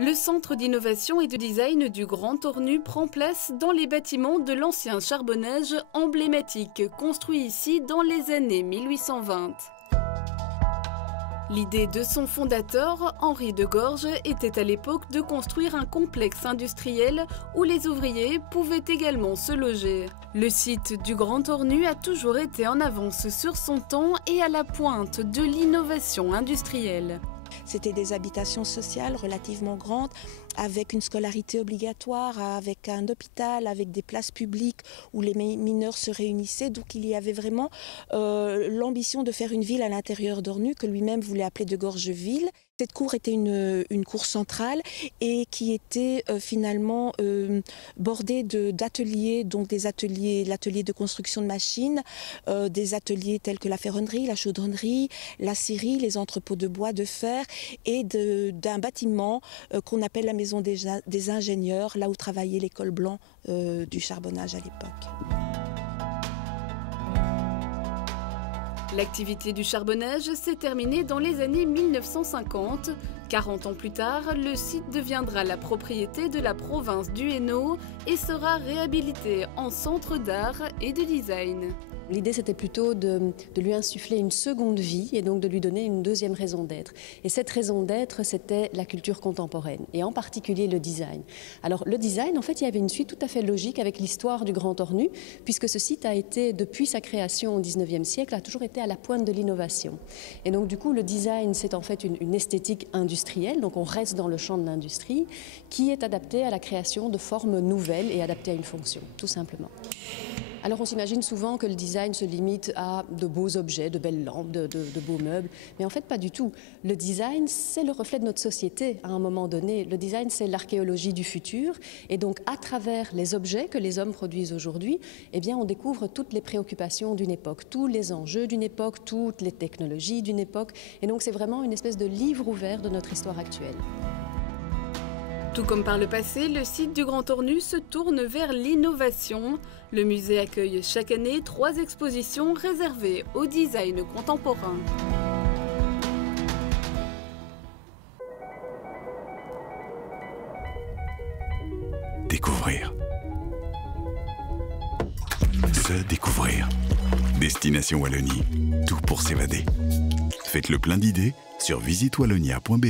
Le centre d'innovation et de design du Grand Ornu prend place dans les bâtiments de l'ancien charbonnage emblématique, construit ici dans les années 1820. L'idée de son fondateur, Henri de Gorge, était à l'époque de construire un complexe industriel où les ouvriers pouvaient également se loger. Le site du Grand Ornu a toujours été en avance sur son temps et à la pointe de l'innovation industrielle. C'était des habitations sociales relativement grandes, avec une scolarité obligatoire, avec un hôpital, avec des places publiques où les mineurs se réunissaient. Donc il y avait vraiment l'ambition de faire une ville à l'intérieur d'Ornu, que lui-même voulait appeler de Gorgeville. Cette cour était une cour centrale et qui était finalement bordée d'ateliers, donc l'atelier de construction de machines, des ateliers tels que la ferronnerie, la chaudronnerie, la scierie, les entrepôts de bois, de fer et d'un bâtiment qu'on appelle la maison des ingénieurs, là où travaillait l'école blanc du charbonnage à l'époque. L'activité du charbonnage s'est terminée dans les années 1950. 40 ans plus tard, le site deviendra la propriété de la province du Hainaut et sera réhabilité en centre d'art et de design. L'idée, c'était plutôt de lui insuffler une seconde vie et donc de lui donner une deuxième raison d'être. Et cette raison d'être, c'était la culture contemporaine, et en particulier le design. Alors le design, en fait, il y avait une suite tout à fait logique avec l'histoire du Grand Ornu, puisque ce site a été, depuis sa création au XIXe siècle, a toujours été à la pointe de l'innovation. Et donc du coup, le design, c'est en fait une esthétique industrielle, donc on reste dans le champ de l'industrie, qui est adaptée à la création de formes nouvelles et adaptée à une fonction, tout simplement. Alors on s'imagine souvent que le design se limite à de beaux objets, de belles lampes, de beaux meubles, mais en fait pas du tout. Le design, c'est le reflet de notre société à un moment donné. Le design, c'est l'archéologie du futur, et donc à travers les objets que les hommes produisent aujourd'hui, eh bien on découvre toutes les préoccupations d'une époque, tous les enjeux d'une époque, toutes les technologies d'une époque, et donc c'est vraiment une espèce de livre ouvert de notre histoire actuelle. Tout comme par le passé, le site du Grand Ornu se tourne vers l'innovation. Le musée accueille chaque année 3 expositions réservées au design contemporain. Découvrir. Se découvrir. Destination Wallonie. Tout pour s'évader. Faites le plein d'idées sur visitewallonia.be.